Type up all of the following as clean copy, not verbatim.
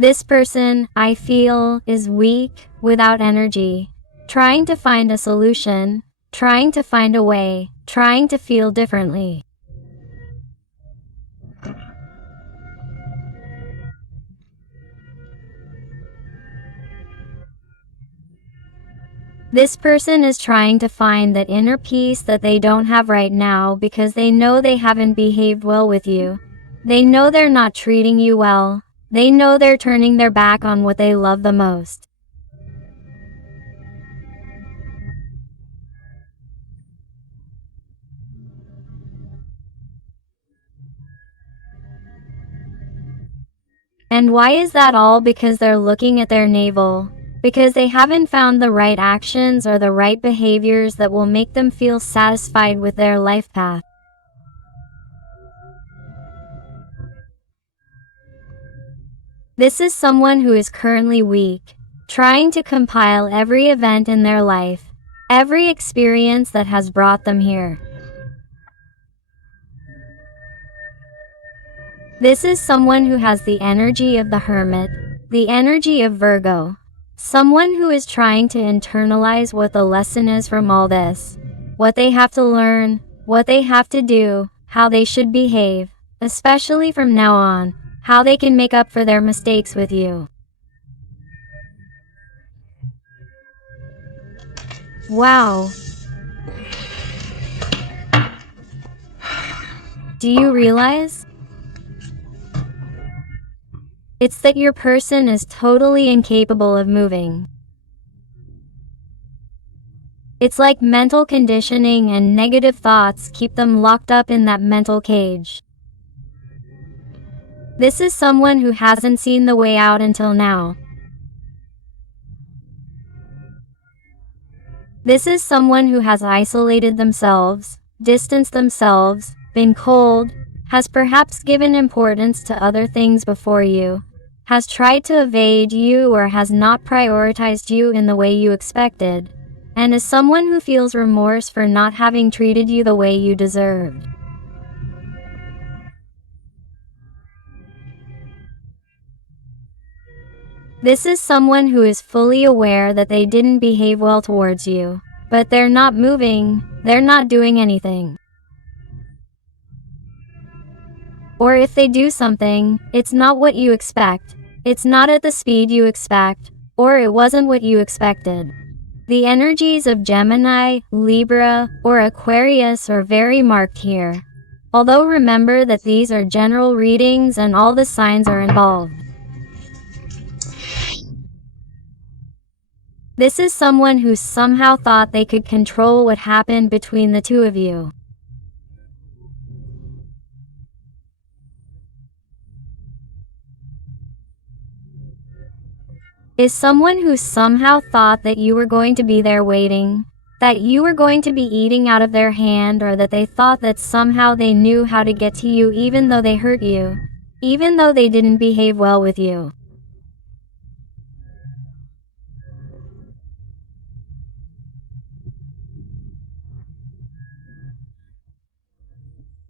This person, I feel, is weak, without energy, trying to find a solution, trying to find a way, trying to feel differently. This person is trying to find that inner peace that they don't have right now because they know they haven't behaved well with you. They know they're not treating you well. They know they're turning their back on what they love the most. And why is that all? Because they're looking at their navel. Because they haven't found the right actions or the right behaviors that will make them feel satisfied with their life path. This is someone who is currently weak, trying to compile every event in their life, every experience that has brought them here. This is someone who has the energy of the hermit, the energy of Virgo. Someone who is trying to internalize what the lesson is from all this, what they have to learn, what they have to do, how they should behave, especially from now on, how they can make up for their mistakes with you. Wow. Do you realize? It's that your person is totally incapable of moving. It's like mental conditioning and negative thoughts keep them locked up in that mental cage. This is someone who hasn't seen the way out until now. This is someone who has isolated themselves, distanced themselves, been cold, has perhaps given importance to other things before you, has tried to evade you or has not prioritized you in the way you expected, and is someone who feels remorse for not having treated you the way you deserved. This is someone who is fully aware that they didn't behave well towards you, but they're not moving, they're not doing anything. Or if they do something, it's not what you expect. It's not at the speed you expect, or it wasn't what you expected. The energies of Gemini, Libra, or Aquarius are very marked here. Although remember that these are general readings and all the signs are involved. This is someone who somehow thought they could control what happened between the two of you. Is someone who somehow thought that you were going to be there waiting, that you were going to be eating out of their hand, or that they thought that somehow they knew how to get to you even though they hurt you, even though they didn't behave well with you.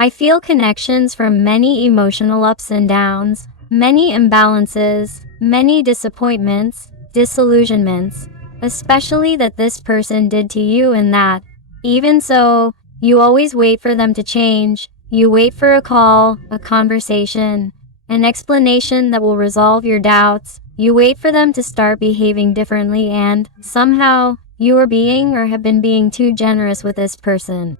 I feel connections from many emotional ups and downs, many imbalances, many disappointments, disillusionments, especially that this person did to you, and that, even so, you always wait for them to change. You wait for a call, a conversation, an explanation that will resolve your doubts. You wait for them to start behaving differently, and, somehow, you are being or have been being too generous with this person.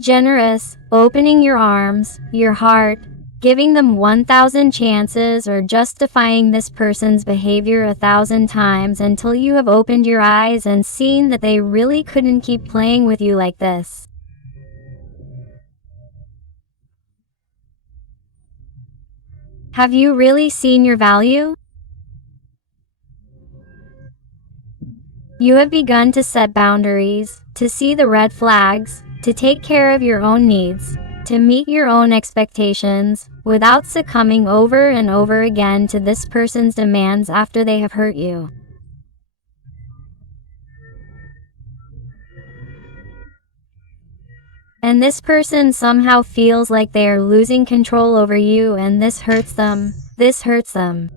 Generous, opening your arms, your heart, giving them 1,000 chances, or justifying this person's behavior 1,000 times until you have opened your eyes and seen that they really couldn't keep playing with you like this. Have you really seen your value? You have begun to set boundaries, to see the red flags, to take care of your own needs, to meet your own expectations, without succumbing over and over again to this person's demands after they have hurt you. And this person somehow feels like they are losing control over you, and this hurts them. This hurts them.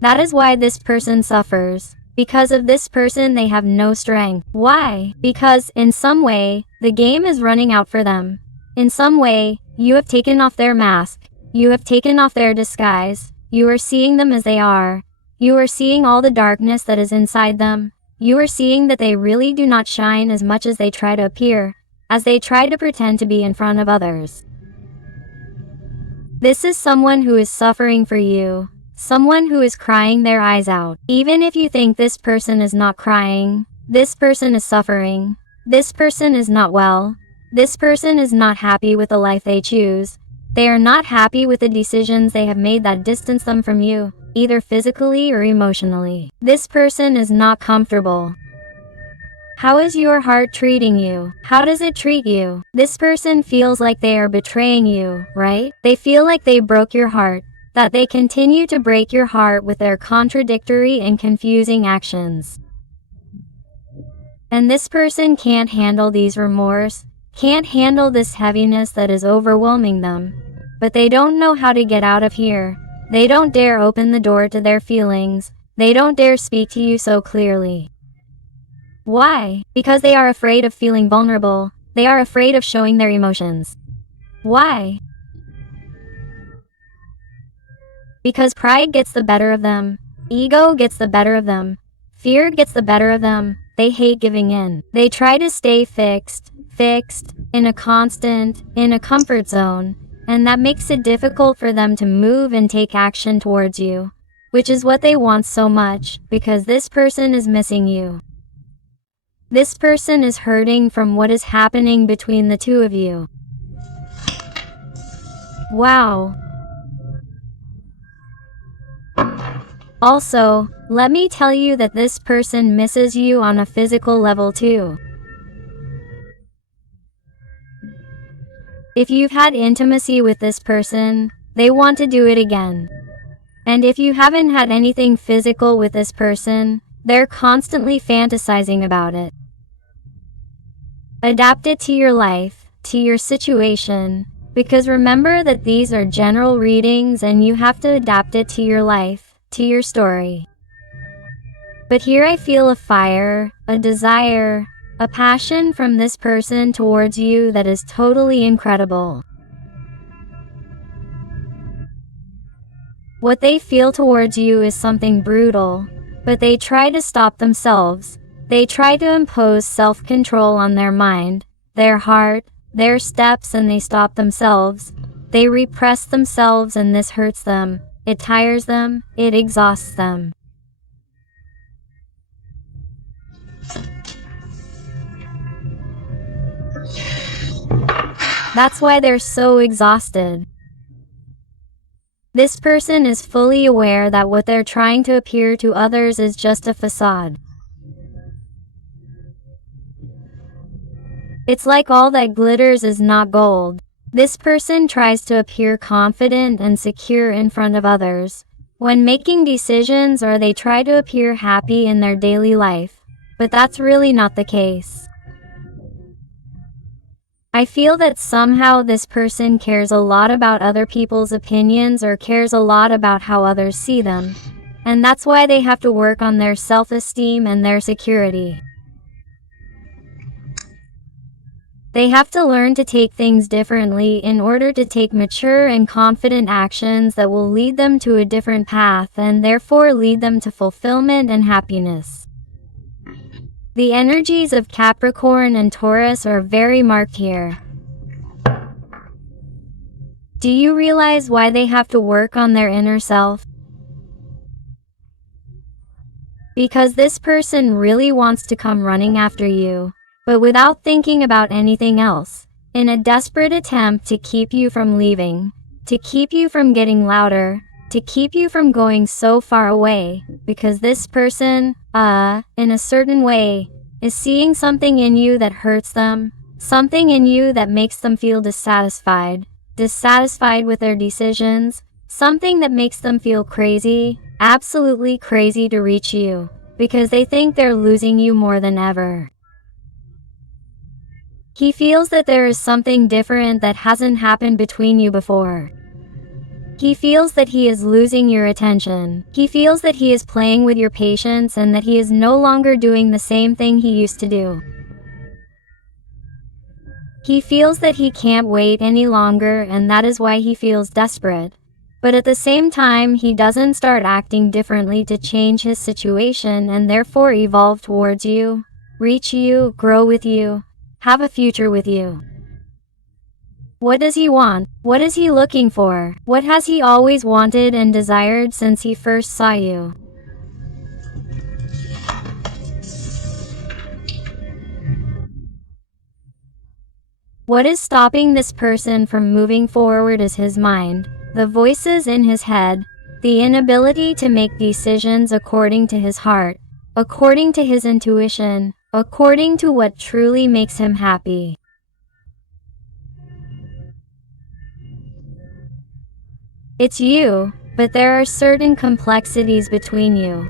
That is why this person suffers. Because of this person, they have no strength. Why? Because in some way, the game is running out for them. In some way, you have taken off their mask. You have taken off their disguise. You are seeing them as they are. You are seeing all the darkness that is inside them. You are seeing that they really do not shine as much as they try to appear, as they try to pretend to be in front of others. This is someone who is suffering for you. Someone who is crying their eyes out. Even if you think this person is not crying, this person is suffering. This person is not well. This person is not happy with the life they choose. They are not happy with the decisions they have made that distance them from you, either physically or emotionally. This person is not comfortable. How is your heart treating you? How does it treat you? This person feels like they are betraying you, right? They feel like they broke your heart, that they continue to break your heart with their contradictory and confusing actions. And this person can't handle these remorse, can't handle this heaviness that is overwhelming them. But they don't know how to get out of here. They don't dare open the door to their feelings. They don't dare speak to you so clearly. Why? Because they are afraid of feeling vulnerable. They are afraid of showing their emotions. Why? Because pride gets the better of them. Ego gets the better of them. Fear gets the better of them. They hate giving in. They try to stay fixed, in a comfort zone. And that makes it difficult for them to move and take action towards you, which is what they want so much, because this person is missing you. This person is hurting from what is happening between the two of you. Wow. Also, let me tell you that this person misses you on a physical level too. If you've had intimacy with this person, they want to do it again. And if you haven't had anything physical with this person, they're constantly fantasizing about it. Adapt it to your life, to your situation, because remember that these are general readings and you have to adapt it to your life, to your story. But here I feel a fire, a desire, a passion from this person towards you that is totally incredible. What they feel towards you is something brutal, but they try to stop themselves. They try to impose self-control on their mind, their heart, their steps, and they stop themselves. They repress themselves, and this hurts them. It tires them. It exhausts them. That's why they're so exhausted. This person is fully aware that what they're trying to appear to others is just a facade. It's like all that glitters is not gold. This person tries to appear confident and secure in front of others when making decisions, or they try to appear happy in their daily life, but that's really not the case. I feel that somehow this person cares a lot about other people's opinions, or cares a lot about how others see them, and that's why they have to work on their self-esteem and their security. They have to learn to take things differently in order to take mature and confident actions that will lead them to a different path and therefore lead them to fulfillment and happiness. The energies of Capricorn and Taurus are very marked here. Do you realize why they have to work on their inner self? Because this person really wants to come running after you, but without thinking about anything else, in a desperate attempt to keep you from leaving, to keep you from getting louder, to keep you from going so far away, because this person, in a certain way, is seeing something in you that hurts them, something in you that makes them feel dissatisfied with their decisions, something that makes them feel crazy, absolutely crazy to reach you, because they think they're losing you more than ever. He feels that there is something different that hasn't happened between you before. He feels that he is losing your attention. He feels that he is playing with your patience and that he is no longer doing the same thing he used to do. He feels that he can't wait any longer, and that is why he feels desperate. But at the same time, he doesn't start acting differently to change his situation and therefore evolve towards you, reach you, grow with you, have a future with you. What does he want? What is he looking for? What has he always wanted and desired since he first saw you? What is stopping this person from moving forward is his mind, the voices in his head, the inability to make decisions according to his heart, according to his intuition, according to what truly makes him happy. It's you, but there are certain complexities between you.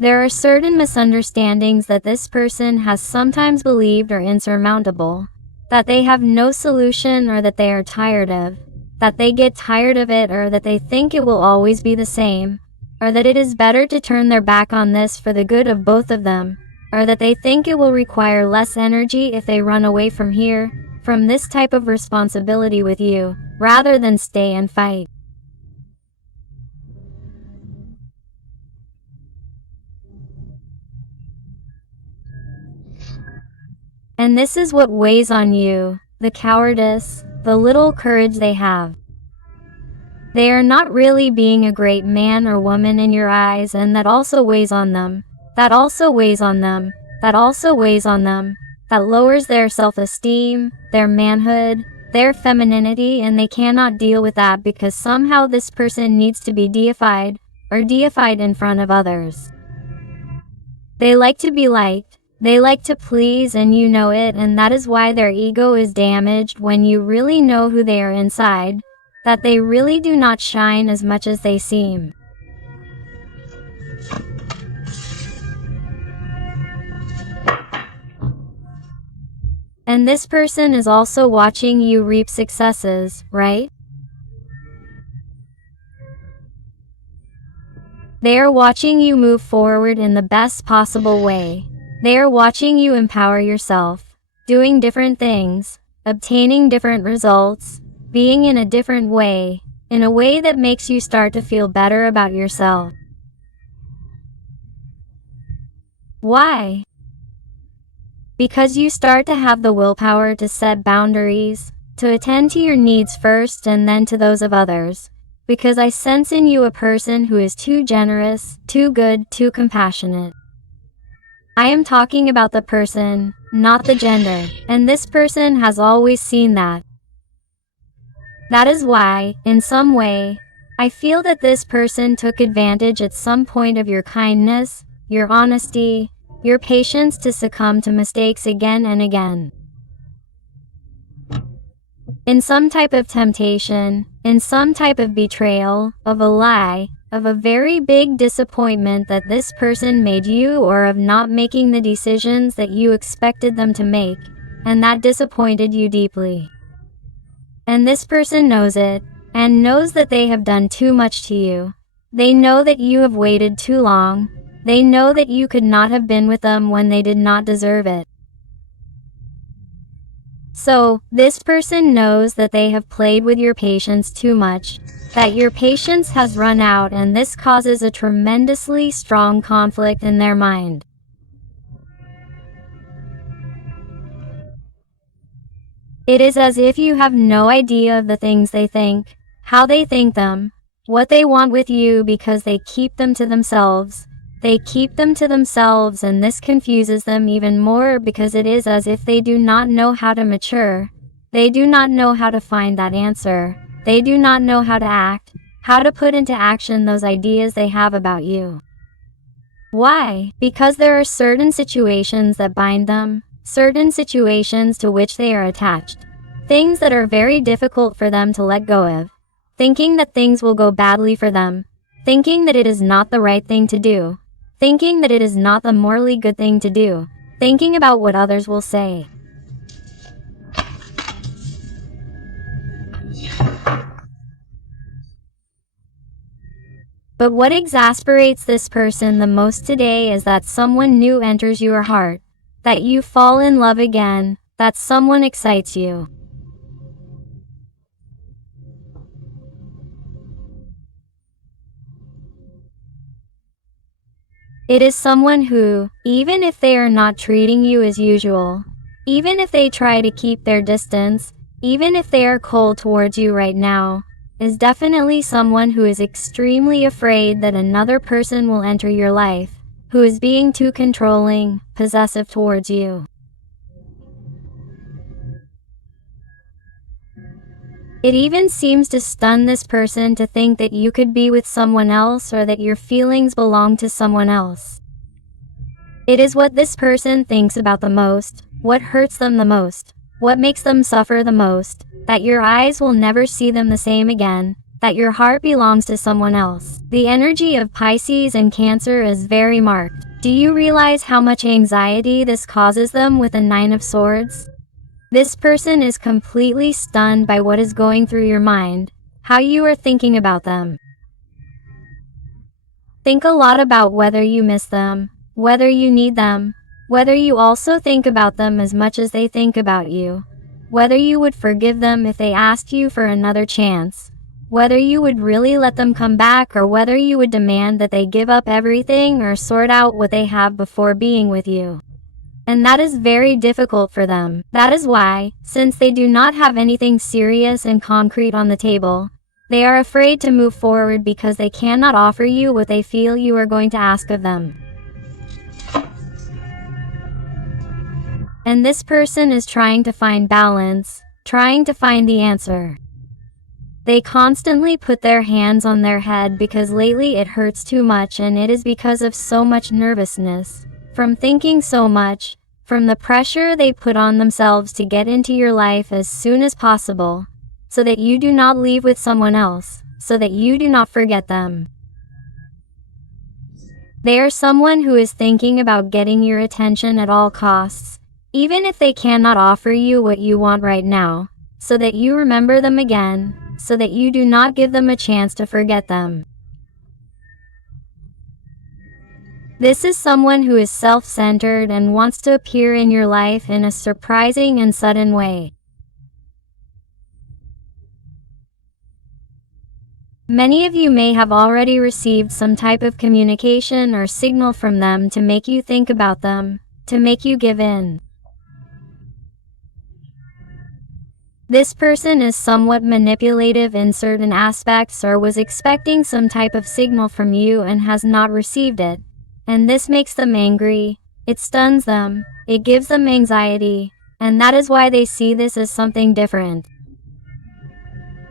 There are certain misunderstandings that this person has sometimes believed are insurmountable, that they have no solution or that they are tired of, that they get tired of it or that they think it will always be the same, or that it is better to turn their back on this for the good of both of them, or that they think it will require less energy if they run away from here, from this type of responsibility with you, rather than stay and fight. And this is what weighs on you, the cowardice, the little courage they have. They are not really being a great man or woman in your eyes, and that also weighs on them. That also weighs on them. That also weighs on them. That lowers their self-esteem, their manhood, their femininity, and they cannot deal with that because somehow this person needs to be deified, or deified in front of others. They like to be liked. They like to please, and you know it, and that is why their ego is damaged when you really know who they are inside, that they really do not shine as much as they seem. And this person is also watching you reap successes, right? They are watching you move forward in the best possible way. They are watching you empower yourself, doing different things, obtaining different results, being in a different way, in a way that makes you start to feel better about yourself. Why? Because you start to have the willpower to set boundaries, to attend to your needs first and then to those of others. Because I sense in you a person who is too generous, too good, too compassionate. I am talking about the person, not the gender, and this person has always seen that. That is why, in some way, I feel that this person took advantage at some point of your kindness, your honesty, your patience to succumb to mistakes again and again. In some type of temptation, in some type of betrayal, of a lie, of a very big disappointment that this person made you, or of not making the decisions that you expected them to make, and that disappointed you deeply. And this person knows it, and knows that they have done too much to you. They know that you have waited too long. They know that you could not have been with them when they did not deserve it. So, this person knows that they have played with your patience too much, that your patience has run out, and this causes a tremendously strong conflict in their mind. It is as if you have no idea of the things they think, how they think them, what they want with you, because they keep them to themselves. They keep them to themselves, and this confuses them even more because it is as if they do not know how to mature. They do not know how to find that answer. They do not know how to act, how to put into action those ideas they have about you. Why? Because there are certain situations that bind them, certain situations to which they are attached, things that are very difficult for them to let go of. thinking that things will go badly for them, thinking that it is not the right thing to do, thinking that it is not the morally good thing to do, thinking about what others will say. But what exasperates this person the most today is that someone new enters your heart, that you fall in love again, that someone excites you. It is someone who, even if they are not treating you as usual, even if they try to keep their distance, even if they are cold towards you right now, is definitely someone who is extremely afraid that another person will enter your life, who is being too controlling, possessive towards you. It even seems to stun this person to think that you could be with someone else or that your feelings belong to someone else. It is what this person thinks about the most, what hurts them the most, what makes them suffer the most, that your eyes will never see them the same again, that your heart belongs to someone else. The energy of Pisces and Cancer is very marked. Do you realize how much anxiety this causes them with the Nine of Swords? This person is completely stunned by what is going through your mind, how you are thinking about them. Think a lot about whether you miss them, whether you need them, whether you also think about them as much as they think about you, whether you would forgive them if they asked you for another chance, whether you would really let them come back or whether you would demand that they give up everything or sort out what they have before being with you. And that is very difficult for them. That is why, since they do not have anything serious and concrete on the table, they are afraid to move forward because they cannot offer you what they feel you are going to ask of them. And this person is trying to find balance, trying to find the answer. They constantly put their hands on their head because lately it hurts too much, and it is because of so much nervousness, from thinking so much, from the pressure they put on themselves to get into your life as soon as possible, so that you do not leave with someone else, so that you do not forget them. They are someone who is thinking about getting your attention at all costs, even if they cannot offer you what you want right now, so that you remember them again, so that you do not give them a chance to forget them. This is someone who is self-centered and wants to appear in your life in a surprising and sudden way. Many of you may have already received some type of communication or signal from them to make you think about them, to make you give in. This person is somewhat manipulative in certain aspects or was expecting some type of signal from you and has not received it. And this makes them angry, it stuns them, it gives them anxiety, and that is why they see this as something different.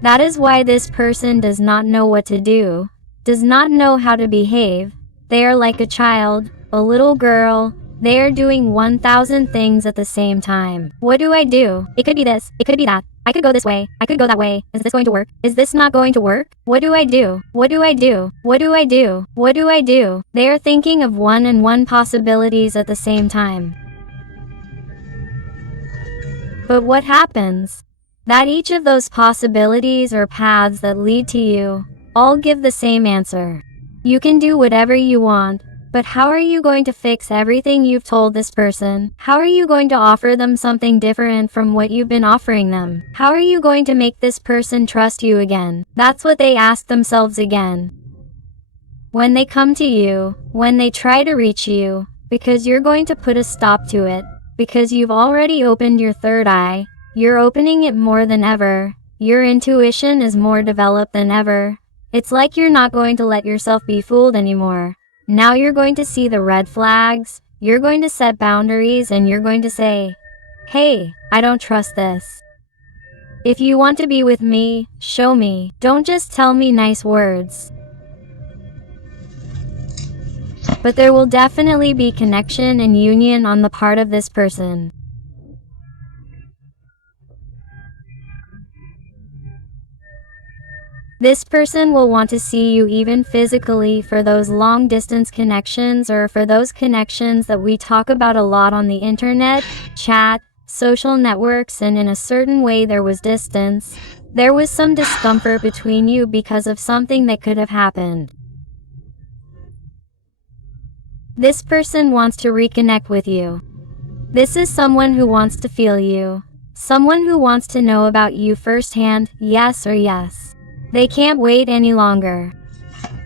That is why this person does not know what to do, does not know how to behave. They are like a child, a little girl. They are doing 1,000 things at the same time. What do I do? It could be this, it could be that. I could go this way, I could go that way. Is this going to work? Is this not going to work? What do I do? What do I do? What do I do? What do I do? They are thinking of one and one possibilities at the same time. But what happens? That each of those possibilities or paths that lead to you all give the same answer. You can do whatever you want. But how are you going to fix everything you've told this person? How are you going to offer them something different from what you've been offering them? How are you going to make this person trust you again? That's what they ask themselves again. When they come to you, when they try to reach you, because you're going to put a stop to it, because you've already opened your third eye, you're opening it more than ever, your intuition is more developed than ever. It's like you're not going to let yourself be fooled anymore. Now you're going to see the red flags, you're going to set boundaries, and you're going to say, hey, I don't trust this. If you want to be with me, show me. Don't just tell me nice words. But there will definitely be connection and union on the part of this person. This person will want to see you even physically for those long distance connections, or for those connections that we talk about a lot on the internet, chat, social networks, and in a certain way there was distance. There was some discomfort between you because of something that could have happened. This person wants to reconnect with you. This is someone who wants to feel you. Someone who wants to know about you firsthand, yes or yes. They can't wait any longer.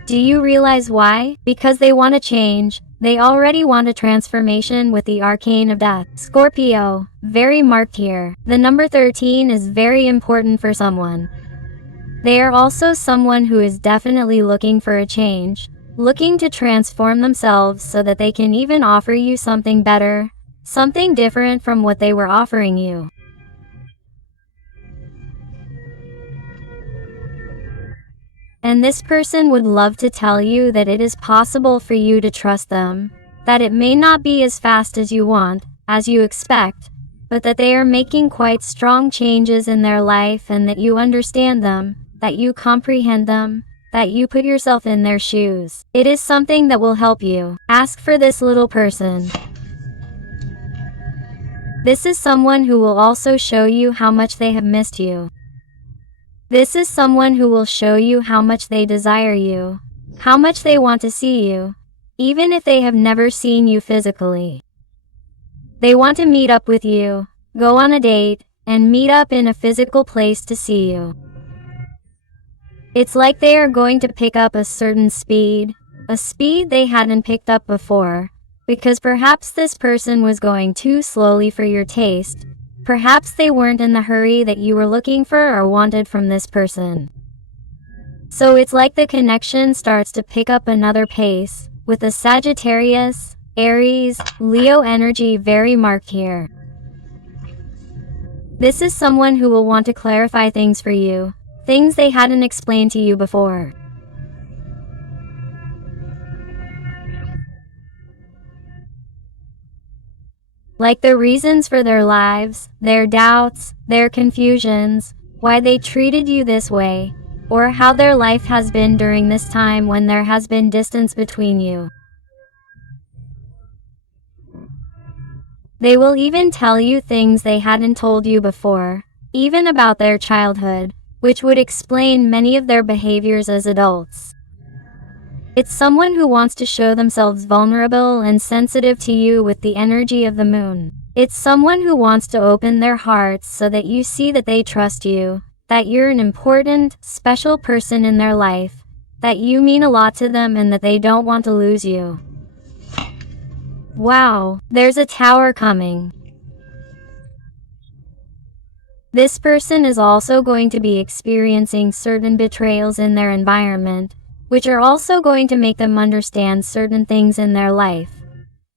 Do you realize why? Because they want to change. They already want a transformation with the arcane of death. Scorpio, very marked here. The number 13 is very important for someone. They are also someone who is definitely looking for a change, looking to transform themselves so that they can even offer you something better, something different from what they were offering you. And this person would love to tell you that it is possible for you to trust them, that it may not be as fast as you want, as you expect, but that they are making quite strong changes in their life, and that you understand them, that you comprehend them, that you put yourself in their shoes. It is something that will help you. Ask for this little person. This is someone who will also show you how much they have missed you. This is someone who will show you how much they desire you, how much they want to see you, even if they have never seen you physically. They want to meet up with you, go on a date, and meet up in a physical place to see you. It's like they are going to pick up a certain speed, a speed they hadn't picked up before, because perhaps this person was going too slowly for your taste. Perhaps they weren't in the hurry that you were looking for or wanted from this person. So it's like the connection starts to pick up another pace, with a Sagittarius, Aries, Leo energy very marked here. This is someone who will want to clarify things for you, things they hadn't explained to you before. Like the reasons for their lives, their doubts, their confusions, why they treated you this way, or how their life has been during this time when there has been distance between you. They will even tell you things they hadn't told you before, even about their childhood, which would explain many of their behaviors as adults. It's someone who wants to show themselves vulnerable and sensitive to you with the energy of the moon. It's someone who wants to open their hearts so that you see that they trust you, that you're an important, special person in their life, that you mean a lot to them, and that they don't want to lose you. Wow, there's a tower coming. This person is also going to be experiencing certain betrayals in their environment, which are also going to make them understand certain things in their life.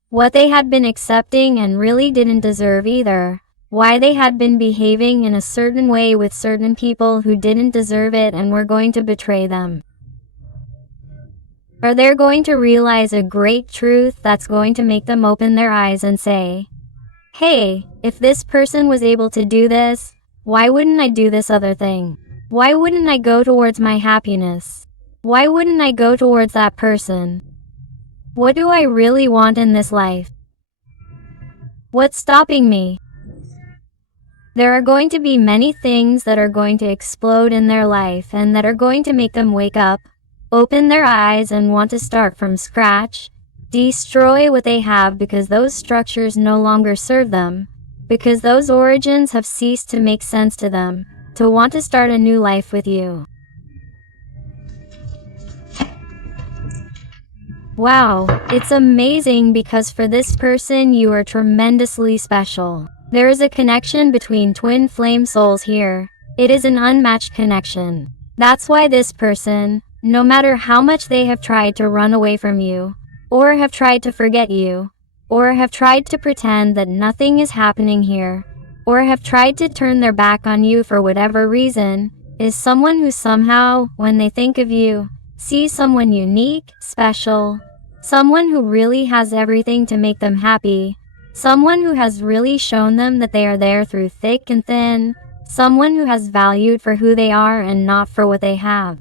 What they had been accepting and really didn't deserve either. Why they had been behaving in a certain way with certain people who didn't deserve it and were going to betray them. Or they're going to realize a great truth that's going to make them open their eyes and say, hey, if this person was able to do this, why wouldn't I do this other thing? Why wouldn't I go towards my happiness? Why wouldn't I go towards that person? What do I really want in this life? What's stopping me? There are going to be many things that are going to explode in their life and that are going to make them wake up, open their eyes, and want to start from scratch, destroy what they have because those structures no longer serve them, because those origins have ceased to make sense to them, to want to start a new life with you. Wow, it's amazing because for this person you are tremendously special. There is a connection between twin flame souls here. It is an unmatched connection. That's why this person, no matter how much they have tried to run away from you, or have tried to forget you, or have tried to pretend that nothing is happening here, or have tried to turn their back on you for whatever reason, is someone who somehow, when they think of you, sees someone unique, special, someone who really has everything to make them happy, someone who has really shown them that they are there through thick and thin, someone who has valued for who they are and not for what they have.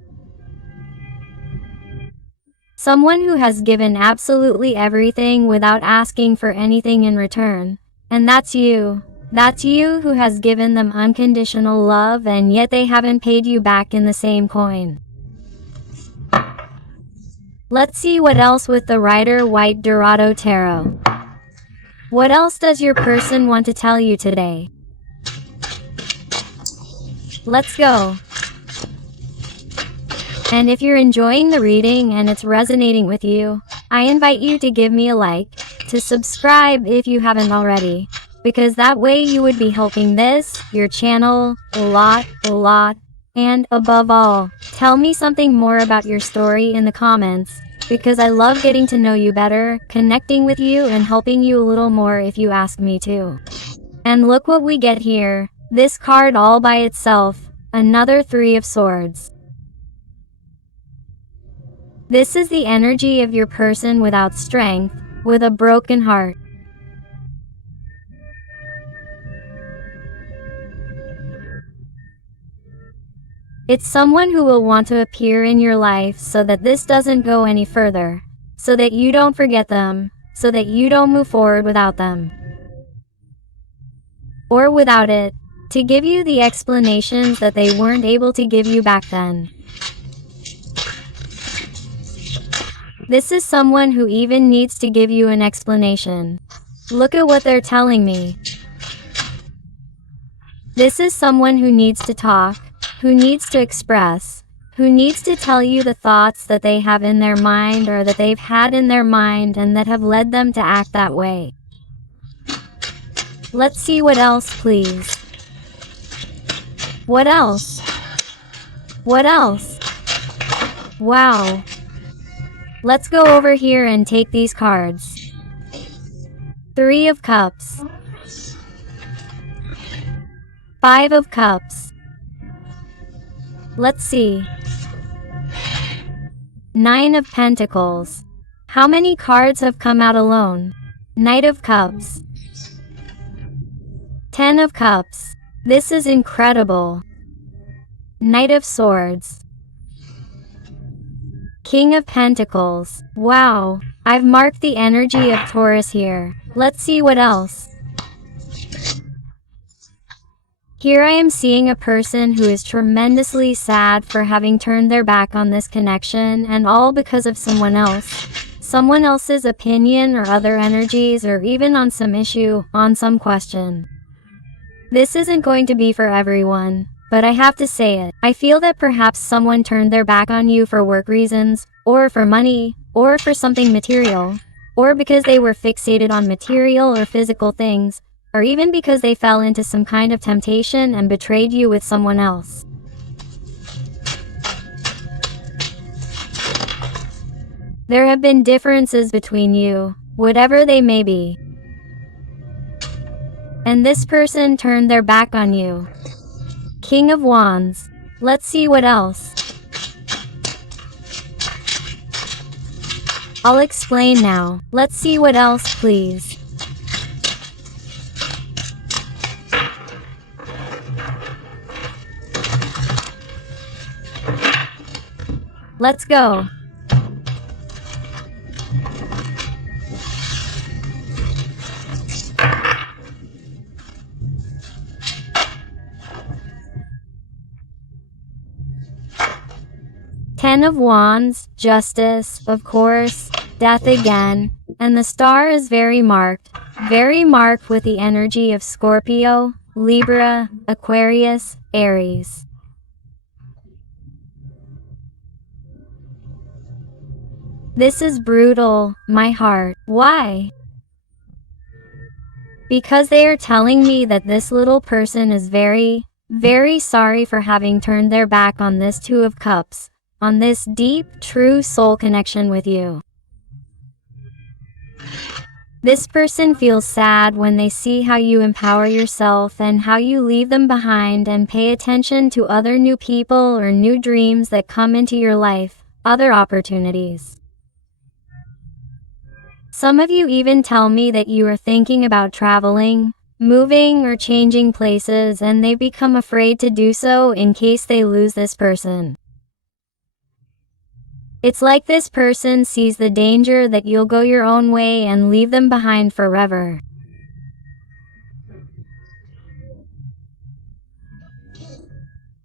Someone who has given absolutely everything without asking for anything in return. And that's you. That's you who has given them unconditional love and yet they haven't paid you back in the same coin. Let's see what else with the Rider-Waite Dorado Tarot. What else does your person want to tell you today? Let's go. And if you're enjoying the reading and it's resonating with you, I invite you to give me a like, to subscribe if you haven't already, because that way you would be helping this, your channel, a lot, and above all, tell me something more about your story in the comments, because I love getting to know you better, connecting with you and helping you a little more if you ask me to. And look what we get here, this card all by itself, another Three of Swords. This is the energy of your person without strength, with a broken heart. It's someone who will want to appear in your life so that this doesn't go any further, so that you don't forget them, so that you don't move forward without them. Or without it, to give you the explanations that they weren't able to give you back then. This is someone who even needs to give you an explanation. Look at what they're telling me. This is someone who needs to talk, who needs to express, who needs to tell you the thoughts that they have in their mind or that they've had in their mind and that have led them to act that way. Let's see what else, please. What else? What else? Wow. Let's go over here and take these cards. Three of Cups. Five of Cups. Let's see. Nine of Pentacles. How many cards have come out alone? Knight of Cups. 10 of Cups. This is incredible. Knight of Swords. King of Pentacles. Wow, I've marked the energy of Taurus here. Let's see what else. Here I am seeing a person who is tremendously sad for having turned their back on this connection, and all because of someone else. Someone else's opinion or other energies, or even on some issue, on some question. This isn't going to be for everyone, but I have to say it. I feel that perhaps someone turned their back on you for work reasons, or for money, or for something material, or because they were fixated on material or physical things, or even because they fell into some kind of temptation and betrayed you with someone else. There have been differences between you, whatever they may be. And this person turned their back on you. King of Wands. Let's see what else. I'll explain now. Let's see what else, please. Let's go. Ten of Wands, Justice, of course, Death again, and the star is very marked with the energy of Scorpio, Libra, Aquarius, Aries. This is brutal, my heart. Why? Because they are telling me that this little person is very, very sorry for having turned their back on this Two of Cups, on this deep, true soul connection with you. This person feels sad when they see how you empower yourself and how you leave them behind and pay attention to other new people or new dreams that come into your life, other opportunities. Some of you even tell me that you are thinking about traveling, moving, or changing places, and they become afraid to do so in case they lose this person. It's like this person sees the danger that you'll go your own way and leave them behind forever.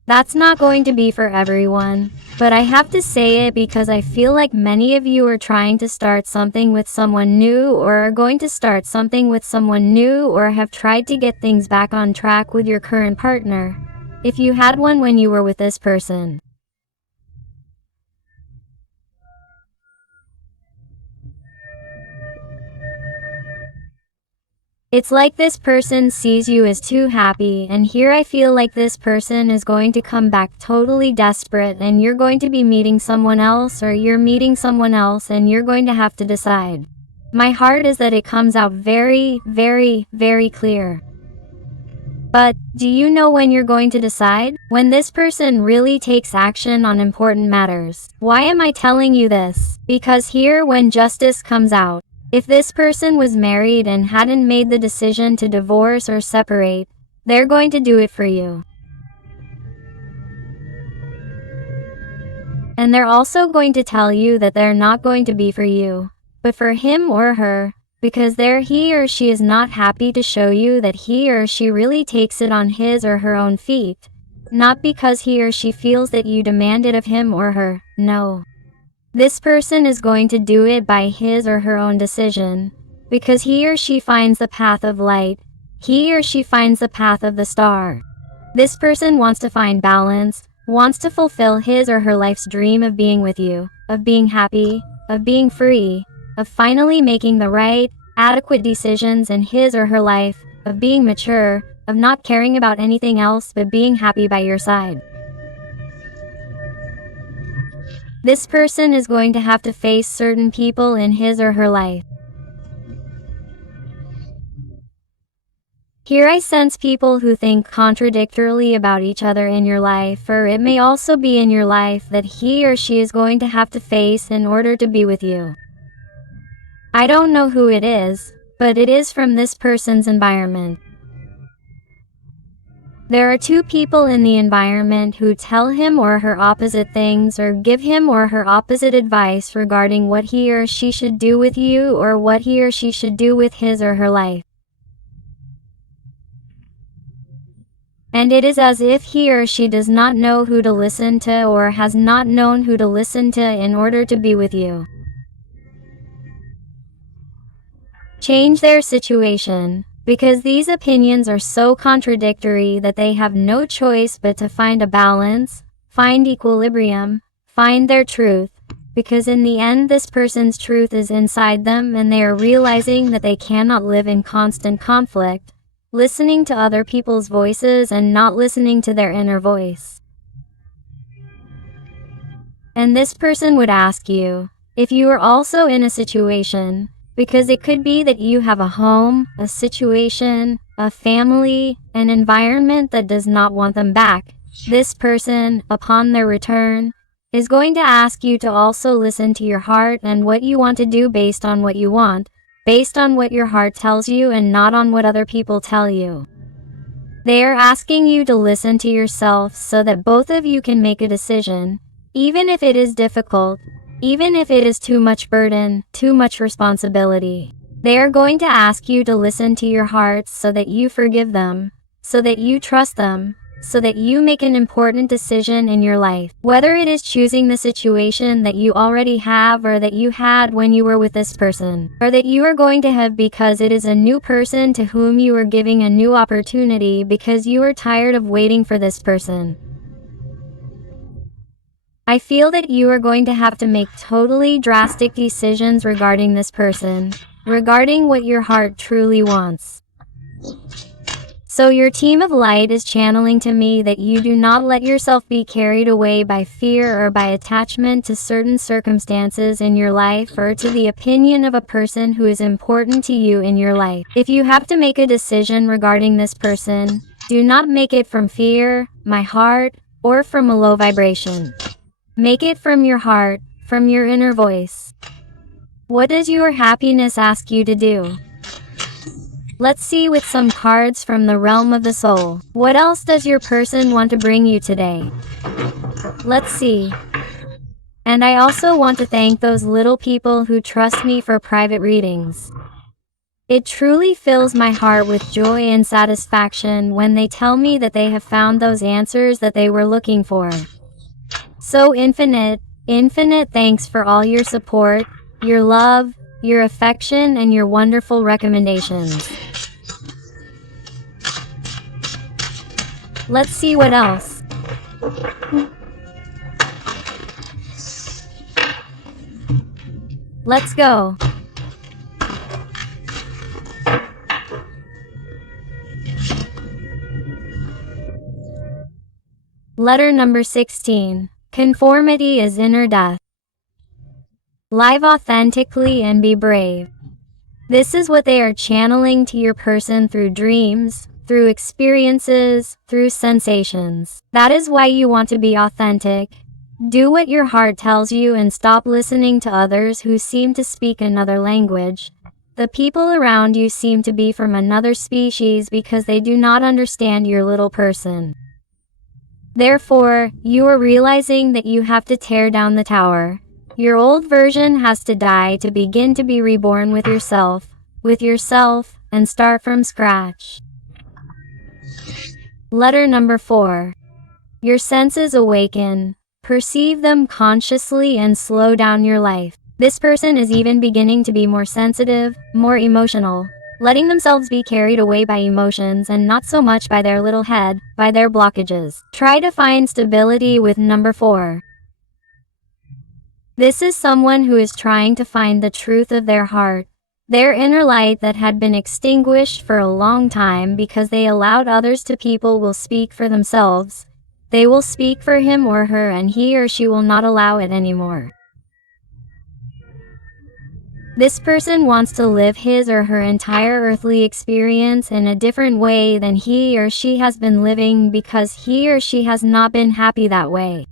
That's not going to be for everyone, but I have to say it because I feel like many of you are trying to start something with someone new, or are going to start something with someone new, or have tried to get things back on track with your current partner, if you had one when you were with this person. It's like this person sees you as too happy, and here I feel like this person is going to come back totally desperate, and you're going to be meeting someone else, or you're meeting someone else, and you're going to have to decide. My heart is that it comes out very, very, very clear. But, do you know when you're going to decide? When this person really takes action on important matters. Why am I telling you this? Because here, when justice comes out, if this person was married and hadn't made the decision to divorce or separate, they're going to do it for you. And they're also going to tell you that they're not going to be for you, but for him or her, because he or she is not happy to show you that he or she really takes it on his or her own feet. Not because he or she feels that you demand it of him or her, no. This person is going to do it by his or her own decision, because he or she finds the path of light, he or she finds the path of the star. This person wants to find balance, wants to fulfill his or her life's dream of being with you, of being happy, of being free, of finally making the right, adequate decisions in his or her life, of being mature, of not caring about anything else but being happy by your side. This person is going to have to face certain people in his or her life. Here I sense people who think contradictorily about each other in your life, or it may also be in your life that he or she is going to have to face in order to be with you. I don't know who it is, but it is from this person's environment. There are two people in the environment who tell him or her opposite things, or give him or her opposite advice regarding what he or she should do with you, or what he or she should do with his or her life. And it is as if he or she does not know who to listen to, or has not known who to listen to in order to be with you. Change their situation, because these opinions are so contradictory that they have no choice but to find a balance, find equilibrium, find their truth, because in the end this person's truth is inside them, and they are realizing that they cannot live in constant conflict, listening to other people's voices and not listening to their inner voice. And this person would ask you if you are also in a situation, because it could be that you have a home, a situation, a family, an environment that does not want them back. This person, upon their return, is going to ask you to also listen to your heart and what you want to do based on what you want, based on what your heart tells you and not on what other people tell you. They are asking you to listen to yourself so that both of you can make a decision, even if it is difficult, even if it is too much burden, too much responsibility. They are going to ask you to listen to your hearts so that you forgive them, so that you trust them, so that you make an important decision in your life. Whether it is choosing the situation that you already have, or that you had when you were with this person, or that you are going to have because it is a new person to whom you are giving a new opportunity because you are tired of waiting for this person. I feel that you are going to have to make totally drastic decisions regarding this person, regarding what your heart truly wants. So your team of light is channeling to me that you do not let yourself be carried away by fear or by attachment to certain circumstances in your life, or to the opinion of a person who is important to you in your life. If you have to make a decision regarding this person, do not make it from fear, my heart, or from a low vibration. Make it from your heart, from your inner voice. What does your happiness ask you to do? Let's see with some cards from the realm of the soul. What else does your person want to bring you today? Let's see. And I also want to thank those little people who trust me for private readings. It truly fills my heart with joy and satisfaction when they tell me that they have found those answers that they were looking for. So infinite thanks for all your support, your love, your affection, and your wonderful recommendations. Let's see what else. Let's go. Letter number 16. Conformity is inner death. Live authentically and be brave. This is what they are channeling to your person through dreams, through experiences, through sensations. That is why you want to be authentic. Do what your heart tells you and stop listening to others who seem to speak another language. The people around you seem to be from another species because they do not understand your little person. Therefore, you are realizing that you have to tear down the tower. Your old version has to die to begin to be reborn with yourself, and start from scratch. Letter number 4. Your senses awaken. Perceive them consciously and slow down your life. This person is even beginning to be more sensitive, more emotional, letting themselves be carried away by emotions and not so much by their little head, by their blockages. Try to find stability with number 4. This is someone who is trying to find the truth of their heart, their inner light that had been extinguished for a long time because they allowed others to. People will speak for themselves. They will speak for him or her, and he or she will not allow it anymore. This person wants to live his or her entire earthly experience in a different way than he or she has been living because he or she has not been happy that way.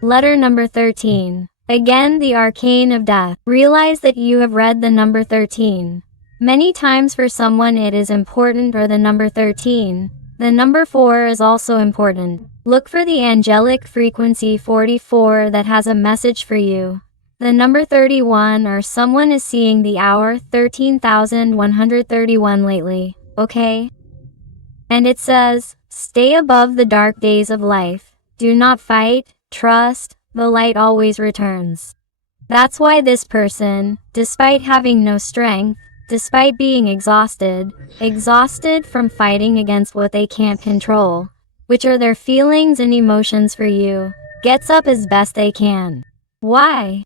Letter number 13. Again, the arcane of death. Realize that you have read the number 13. Many times for someone it is important, or the number 13. The number 4 is also important. Look for the angelic frequency 44 that has a message for you. The number 31, or someone is seeing the hour 13,131 lately, okay? And it says, stay above the dark days of life. Do not fight, trust, the light always returns. That's why this person, despite having no strength, despite being exhausted from fighting against what they can't control, which are their feelings and emotions for you, gets up as best they can. Why?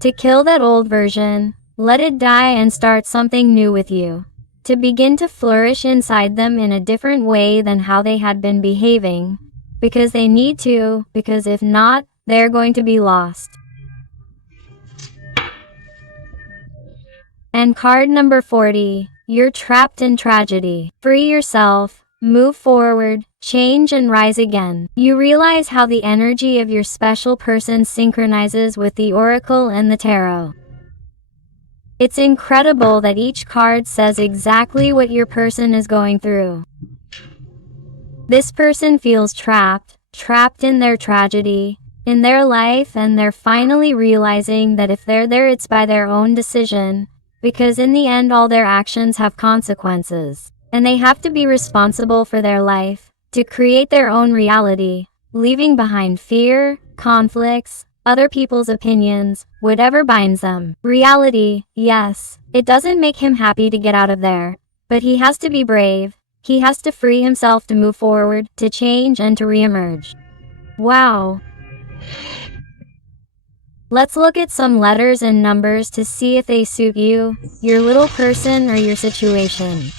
To kill that old version, let it die and start something new with you. To begin to flourish inside them in a different way than how they had been behaving. Because they need to, because if not, they're going to be lost. And card number 40, you're trapped in tragedy. Free yourself, move forward, change and rise again. You realize how the energy of your special person synchronizes with the oracle and the tarot. It's incredible that each card says exactly what your person is going through. This person feels trapped in their tragedy, in their life, and they're finally realizing that if they're there, it's by their own decision, because in the end all their actions have consequences, and they have to be responsible for their life, to create their own reality, leaving behind fear, conflicts, other people's opinions, whatever binds them. Reality, yes, it doesn't make him happy to get out of there, but he has to be brave. He has to free himself to move forward, to change and to reemerge. Wow. Let's look at some letters and numbers to see if they suit you, your little person, or your situation.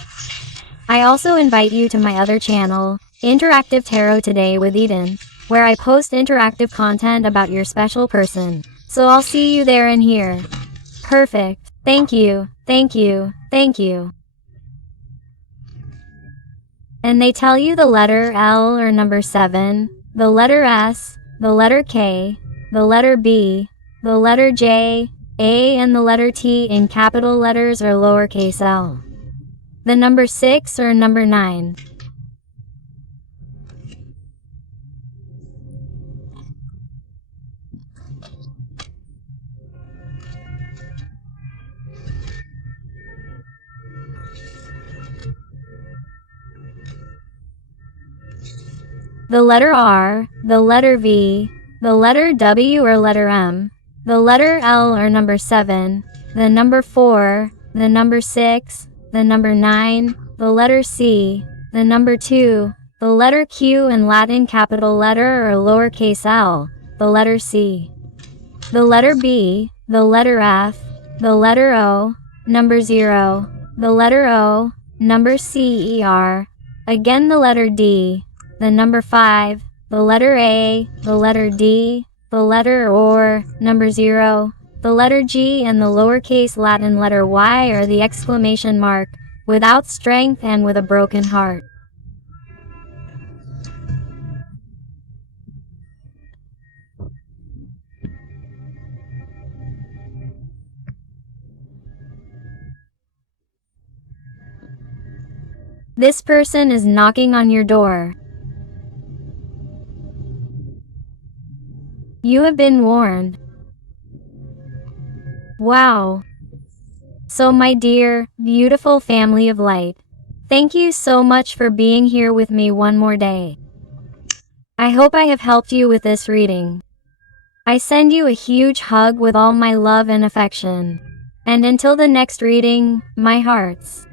I also invite you to my other channel, Interactive Tarot Today with Eden, where I post interactive content about your special person. So I'll see you there and here. Perfect. Thank you, thank you, thank you. And they tell you the letter L or number 7, the letter S, the letter K, the letter B, the letter J, A, and the letter T in capital letters or lowercase l. The number 6 or number 9. the letter R, the letter V, the letter W or letter M, the letter L or number 7, the number 4, the number 6, the number 9, the letter C, the number 2, the letter Q in Latin capital letter or lowercase l, the letter C, the letter B, the letter F, the letter O, number 0, the letter O, number CER, again the letter D, the number 5, the letter A, the letter D, the letter OR, number 0, the letter G and the lowercase Latin letter Y or the exclamation mark, without strength and with a broken heart. This person is knocking on your door. You have been warned. Wow. So my dear, beautiful family of light, thank you so much for being here with me one more day. I hope I have helped you with this reading. I send you a huge hug with all my love and affection. And until the next reading, my hearts.